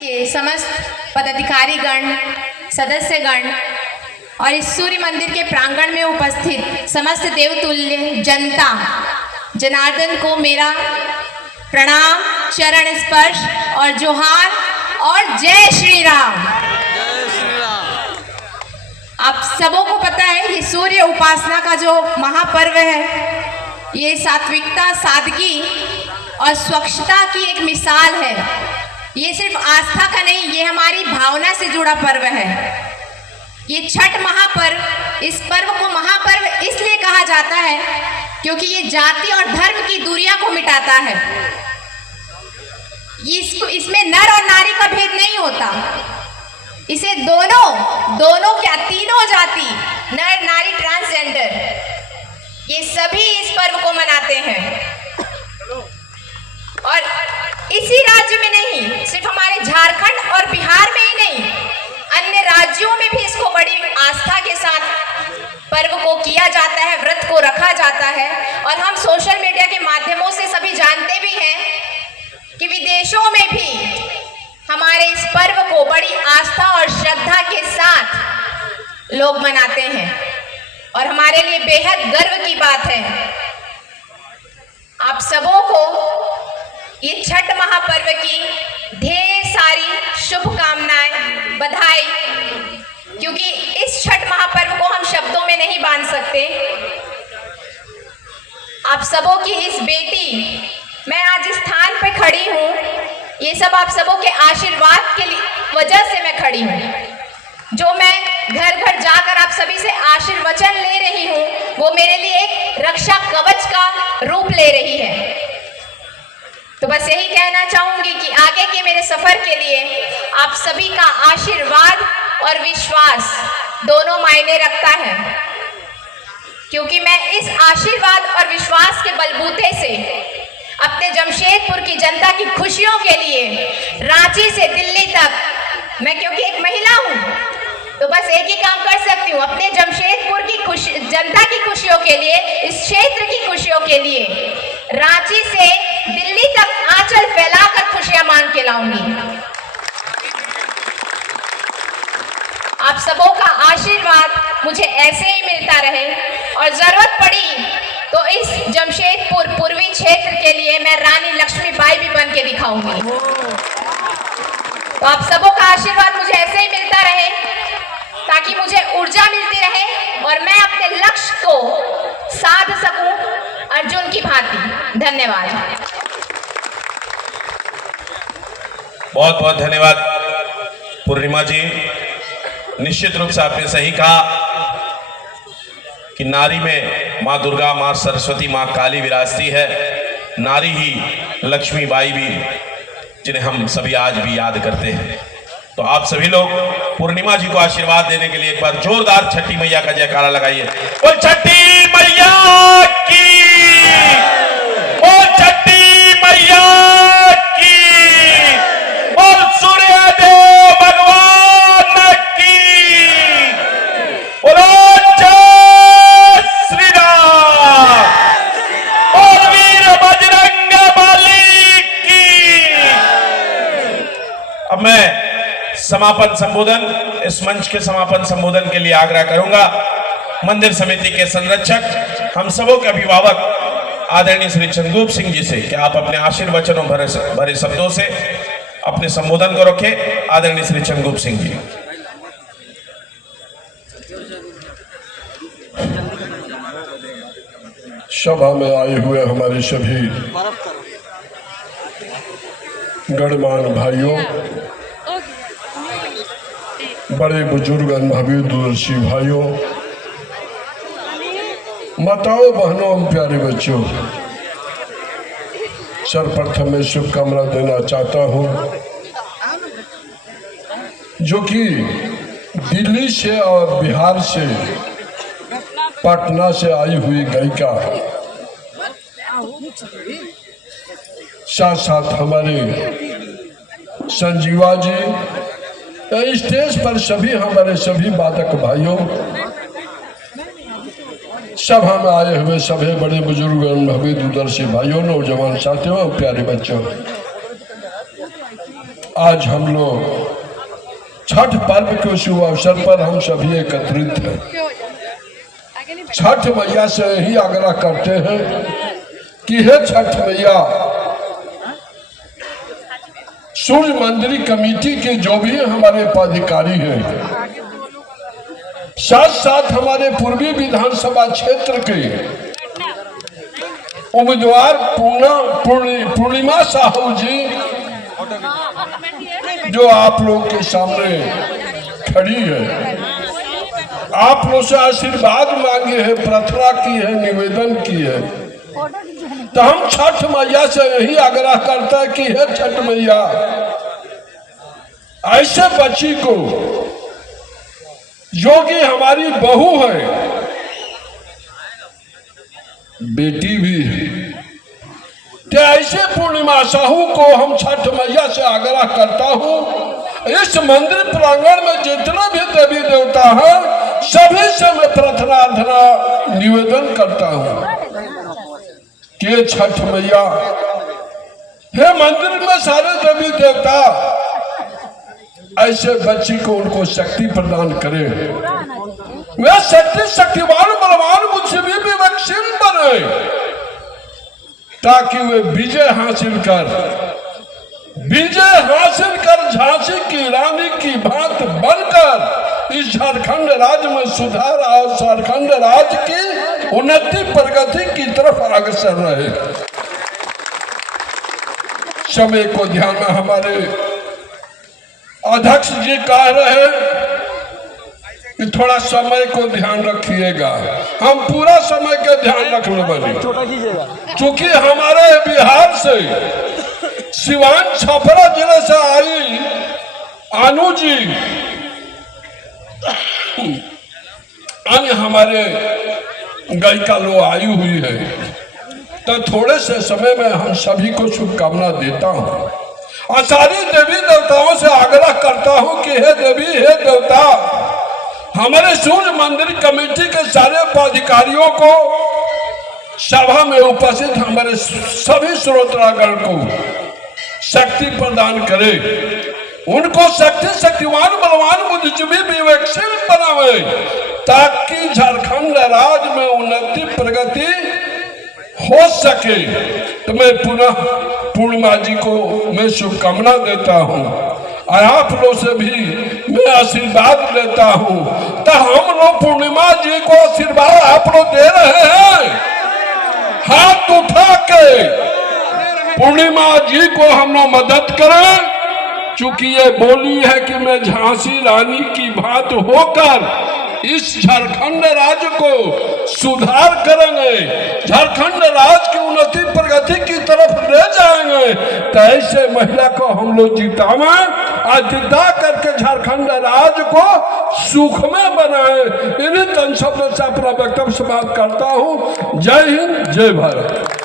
के समस्त पदाधिकारीगण, सदस्यगण और इस सूर्य मंदिर के प्रांगण में उपस्थित समस्त देवतुल्य जनता जनार्दन को मेरा प्रणाम, चरण स्पर्श और जोहार और जय श्री राम। आप सबों को पता है ये सूर्य उपासना का जो महापर्व है, ये सात्विकता, सादगी और स्वच्छता की एक मिसाल है। ये सिर्फ आस्था का नहीं, ये हमारी भावना से जुड़ा पर्व है। ये छठ महापर्व, इस पर्व को महापर्व इसलिए कहा जाता है क्योंकि ये जाति और धर्म की दूरियां को मिटाता है। इसमें नर और नारी का भेद नहीं होता। इसे दोनों क्या, तीनों जाति, नर, नारी, ट्रांसजेंडर, ये सभी इस पर्व को मनाते हैं। और इसी राज्य में नहीं, सिर्फ हमारे झारखंड और बिहार में ही नहीं, अन्य राज्यों में भी इसको बड़ी आस्था के साथ पर्व को किया जाता है, व्रत को रखा जाता है। और हम सोशल मीडिया के माध्यमों से सभी जानते भी हैं कि विदेशों में भी हमारे इस पर्व को बड़ी आस्था और श्रद्धा के साथ लोग मनाते हैं और हमारे लिए बेहद गर्व की बात है। आप सबों को ये छठ महापर्व की ढेर सारी शुभकामनाएं, बधाई, क्योंकि इस छठ महापर्व को हम शब्दों में नहीं बांध सकते। आप सबों की इस बेटी, मैं आज इस स्थान पे खड़ी हूँ, ये सब आप सबों के आशीर्वाद के वजह से मैं खड़ी हूँ। जो मैं घर घर जाकर आप सभी से आशीर्वचन ले रही हूँ, वो मेरे लिए एक रक्षा कवच का रूप ले रही है। तो बस यही कहना चाहूंगी कि आगे के मेरे सफर के लिए आप सभी का आशीर्वाद और विश्वास दोनों मायने रखता है, क्योंकि मैं इस आशीर्वाद और विश्वास के बलबूते से अपने जमशेदपुर की जनता की खुशियों के लिए रांची से दिल्ली तक, मैं क्योंकि एक महिला हूं तो बस एक ही काम कर सकती हूँ, अपने जमशेदपुर की जनता की खुशियों के लिए, इस क्षेत्र की खुशियों के लिए रांची से दिल्ली तक आंचल फैलाकर खुशियां मांग के लाऊंगी। आप सबों का आशीर्वाद मुझे ऐसे ही मिलता रहे और जरूरत पड़ी तो इस जमशेदपुर पूर्वी क्षेत्र के लिए मैं रानी लक्ष्मीबाई भी बन के दिखाऊंगी। तो आप सबों का आशीर्वाद मुझे ऐसे ही मिलता रहे ताकि मुझे ऊर्जा मिलती रहे और मैं अपने लक्ष्य को साध सकूं अर्जुन की भांति। धन्यवाद। बहुत बहुत धन्यवाद पूर्णिमा जी। निश्चित रूप से आपने सही कहा कि नारी में माँ दुर्गा, माँ सरस्वती, माँ काली विराजती है। नारी ही लक्ष्मीबाई भी, जिन्हें हम सभी आज भी याद करते हैं। तो आप सभी लोग पूर्णिमा जी को आशीर्वाद देने के लिए एक बार जोरदार छठी मैया का जयकारा लगाइए। बोल छठी मैया की, बोल छठी मैया की, बोल सूर्यदेव भगवान की, बोलो जय श्री राम, बोल वीर बजरंग बली की। अब मैं समापन संबोधन, इस मंच के समापन संबोधन के लिए आग्रह करूंगा मंदिर समिति के संरक्षक, हम सबों के अभिभावक आदरणीय श्री चंदूप सिंह जी से कि आप अपने आशीर्वचनों भरे शब्दों से अपने संबोधन को रखें। आदरणीय श्री चंदूप सिंह जी। सभा में आए हुए हमारे सभी गणमान्य भाइयों, बड़े बुजुर्ग, अनुभवी दूरदर्शी भाइयों, माताओं, बहनों, प्यारे बच्चों, सर्वप्रथम मैं शुभकामना देना चाहता हूं जो कि दिल्ली से और बिहार से, पटना से आई हुई गायिका, साथ साथ हमारे संजीवा जी, स्टेज पर सभी हमारे सभी वादक भाइयों, सभा में आए हुए सभी बड़े बुजुर्ग, अनुभवी दूरदर्शी भाइयों, नौजवान साथियों, प्यारे बच्चों, आज हम लोग छठ पर्व के शुभ अवसर पर हम सभी एकत्रित हैं। छठ मैया से ही आग्रह करते हैं कि हे छठ मैया, सूर्य मंदिर कमेटी के जो भी हमारे पदाधिकारी हैं, साथ साथ हमारे पूर्वी विधानसभा क्षेत्र के उम्मीदवार पूर्णिमा साहू जी, जो आप लोग के सामने खड़ी है, आप लोग से आशीर्वाद मांगे हैं, प्रार्थना की है, निवेदन की है। तो हम छठ मैया से यही आग्रह करता है कि हे छठ मैया, ऐसे बच्ची को जो कि हमारी बहू है, बेटी भी है, तो ऐसे पूर्णिमा साहू को हम छठ मैया से आग्रह करता हूँ, इस मंदिर प्रांगण में जितने भी देवी देवता हैं, सभी से मैं प्रार्थना निवेदन करता हूँ कि छठ मैया, हे मंदिर में सारे देवी देवता ऐसे बच्ची को उनको शक्ति प्रदान करे, वे शक्तिवान बलवान मुझसे भी विवेकशील बने, ताकि वे विजय हासिल कर झांसी की रानी की भांति बनकर इस झारखंड राज्य में सुधार और झारखंड राज्य की उन्नति प्रगति की तरफ अग्रसर रहे। समय को ध्यान में हमारे अध्यक्ष जी कह रहे कि थोड़ा समय को ध्यान रखिएगा, हम पूरा समय का ध्यान रखने वाले, क्योंकि हमारे बिहार से सिवान छपरा जिले से आई आनू जी, अन्य हमारे गायिका लोग आई हुई है, तो थोड़े से समय में हम सभी को शुभकामना देता हूँ और सारी देवी देवताओं से आग्रह करता हूँ कि हे देवी, हे देवता, हमारे सूर्य मंदिर कमेटी के सारे पदाधिकारियों को, सभा में उपस्थित हमारे सभी श्रोतागण को शक्ति प्रदान करे, उनको शक्तिवान बलवान बुद्धिजीवी विवेकशील बनावे, ताकि झारखंड राज्य में उन्नति प्रगति हो सके। तो मैं पुनः पूर्णिमा जी को मैं शुभकामना देता हूँ और आप लोग से भी मैं आशीर्वाद लेता हूँ। तो हम लोग पूर्णिमा जी को आशीर्वाद आप लोग दे रहे हैं, हाथ उठा के पूर्णिमा जी को हम लोग मदद करें, चूंकि ये बोली है कि मैं झांसी रानी की भांति होकर इस झारखंड राज्य को सुधार करेंगे, झारखंड राज्य की उन्नति प्रगति की तरफ ले जाएंगे। तो ऐसे महिला को हम लोग जितावें और जिता करके झारखंड राज्य को सुखमय बनाए। इन्हीं तन शब्द से अपना वक्तव्य समाप्त करता हूँ। जय हिंद, जय भारत।